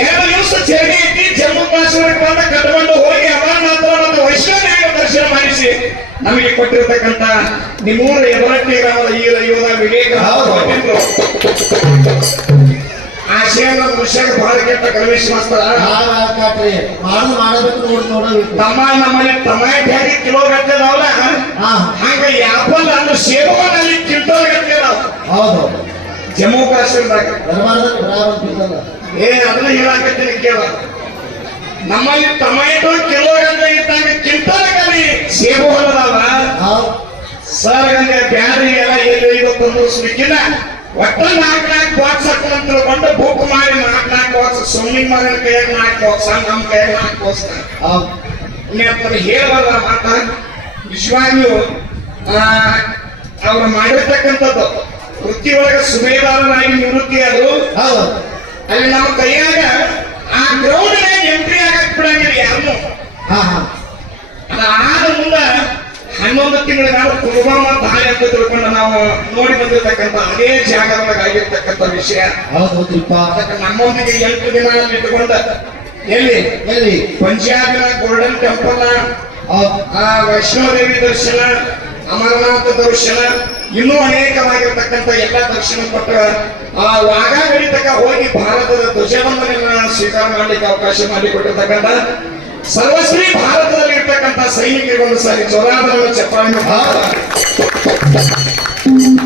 ಎರಡು ದಿವಸ ಚರ್ಗೆ ಐತಿ ಜಮ್ಮು ಕಾಶ್ಮೀರಕ್ಕೆ ಬಂದ ಕಟ್ಕೊಂಡು ಹೋಗಿ ಅಮರನಾಥ ಮತ್ತು ವೈಷ್ಣೋದೇವಿಯ ದರ್ಶನ ಮಾಡಿಸಿ. ನಮಗೆ ಕೊಟ್ಟಿರ್ತಕ್ಕಂತ ನಿಮ್ಮೂರ ಎಬರಟ್ಟಿ ಗ್ರಾಮದ ಈ ಯುವದ ವಿವೇಕ ಕಿಲೋಗಟ್ಟೆ ಮನುಷ್ಯಗೆ ಬಹಳ ಕೆಟ್ಟ ಮಾಡೋದು ಮಾಡಬೇಕು ನೋಡಿ ನೋಡಬೇಕು. ತಮ್ಮ ನಮ್ಮನೆ ಟೊಮ್ಯಾಟ್ ಹೇಗೆ ಕಿಲೋ ಹಂಗ ಯಾಪಲ್ ಅಂದ್ರೆ ಅದಾವ. ಹೌದು. ಜಮ್ಮು ಕಾಶ್ಮೀರದಾಗ ಏ ಅದನ್ನ ಹೇಳಾಕತ್ತೀನಿ ಕೇಳ. ನಮ್ಮಲ್ಲಿ ಟೊಮ್ಯಾಟೊ ಕಿಲೋ ಗಂಟೆ ಇದ್ದಾಗ ಕ್ವಿಂಟಲ್ಗಲ್ಲಿ ಸೇಬು ಹೊಲದಾವ. ಹೌದು. ಸರ್ ಗಂಗೆ ಬ್ಯಾರಿ ಎಲ್ಲ ಎಲ್ಲಿ ಇವತ್ತು ಮುಗಿಸ್ಲಿಕ್ಕಿಲ್ಲ ಒಟ್ಟ ನಾಲ್ಕು ನಾಲ್ಕು ಬಾಕ್ಸ್ ಹಾಕೊಂಡ್ ತಿಳ್ಕೊಂಡು ಬುಕ್ ಮಾಡಿ ನಾಲ್ಕು ನಾಲ್ಕು ಬಾಕ್ಸ್ ಸ್ವಿಮ್ಮಿಂಗ್ ಮಗನ ಕೈಯಾಗ ನಾಲ್ಕು ಬಾಕ್ಸ್ ನಮ್ಮ ಕೈಯಾಗ ನಾಲ್ಕು ಬಾಕ್ಸ್ ನೀವು ಹೇಳಬಲ್ಲ ಮಾತ? ನಿಜವಾಗಿಯೂ ಆ, ಅವ್ರು ಮಾಡಿರ್ತಕ್ಕಂಥದ್ದು. ವೃತ್ತಿ ಒಳಗೆ ಸುಬೇದಾರನಾಗಿ ನಿವೃತ್ತಿ ಅದು. ಹೌದು. ಅಲ್ಲಿ ನಮ್ಮ ಕೈಯಾಗ ಆ ಗ್ರೌಂಡ್ ಎಂಟ್ರಿ ಆಗಕ್ ಬಿಡಂಗಿಲ್ಲ ಯಾರು ಹಾ ಹಾ. ಅದಾದ ಮುಂದ ಹನ್ನೊಂದು ತಿಂಗಳ ನಾವು ಪುಲ್ವಾಮ ದಾಳಿ ಅಂತ ತಿಳ್ಕೊಂಡು ನಾವು ನೋಡಿ ಬಂದಿರ್ತಕ್ಕಂಥ ಅದೇ ಜಾಗದೊಳಗೆ ಆಗಿರ್ತಕ್ಕಂಥ ವಿಷಯ. ನಮ್ಮೊಂದಿಗೆ ಎಂಟು ದಿನ ಇಟ್ಟುಕೊಂಡ ಇಟ್ಕೊಂಡ ಎಲ್ಲಿ? ಎಲ್ಲಿ? ಪಂಜಾಬಿನ ಗೋಲ್ಡನ್ ಟೆಂಪಲ್ ವೈಷ್ಣೋದೇವಿ ದರ್ಶನ ಅಮರನಾಥ ದರ್ಶನ ಇನ್ನೂ ಅನೇಕವಾಗಿರ್ತಕ್ಕಂಥ ಎಲ್ಲ ದರ್ಶನ ಕೊಟ್ಟ, ಆ ವಾಗಾಗಡಿ ತಕ ಹೋಗಿ ಭಾರತದ ಧ್ವಜವಂದನೆಯನ್ನ ಸ್ವೀಕಾರ ಮಾಡಲಿಕ್ಕೆ ಅವಕಾಶ ಮಾಡಿಕೊಟ್ಟಿರ್ತಕ್ಕಂಥ, ಸರ್ವಶ್ರೀ ಭಾರತದಲ್ಲಿ ಇರ್ತಕ್ಕಂಥ ಸೈನಿಕರಿಗೆ ಒಂದು ಸಾರಿ ಜೋರಾದ ಚಪ್ಪಾಳೆಯನ್ನು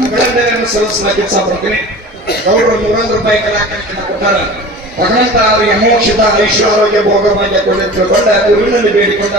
ಅಭಿನಂದನೆಯನ್ನು ಸಲ್ಲಿಸಲಾಗಿ ಬರ್ತೀನಿ. ಗೌರವ ನೂರಾರು ರೂಪಾಯಿ ಕಲಾಕಂಕನ ಕೊಟ್ಟಾರ. ಭಗವಂತ ಅವರಿಗೆ ಮೋಕ್ಷದ ಐಶ್ವರ್ಯ ಭೋಗ ಭಾಗ್ಯ ಕೊಡಿ ತಿಳ್ಕೊಂಡ ಗುರುವಿನಲ್ಲಿ ಬೇಡಿಕೊಂಡ